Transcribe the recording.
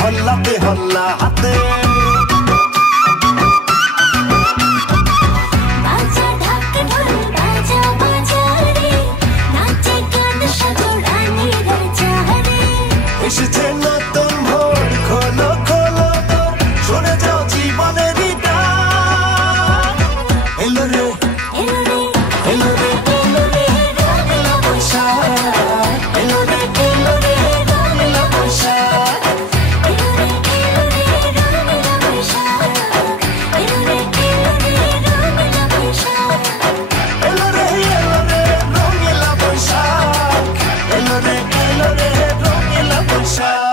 হল্লাতে হল্লা হাতে বাজা ঢাক ঢোল বাজা বাজা রে নাচে গান সাজো রানী রাজা রে এসেছে নতুন ভোর খোলো খোলো তোর শুনে যাও জীবনেরই ডাক এলো রে এলো রে এলো রে এলো রে রঙিলা বৈশাখ এলো রে রঙিলা বৈশাখ এলো রে রঙিলা বৈশাখ এলো রে রঙিলা বৈশাখ এলো রে রঙিলা বৈশাখ এলো রে রঙিলা বৈশাখ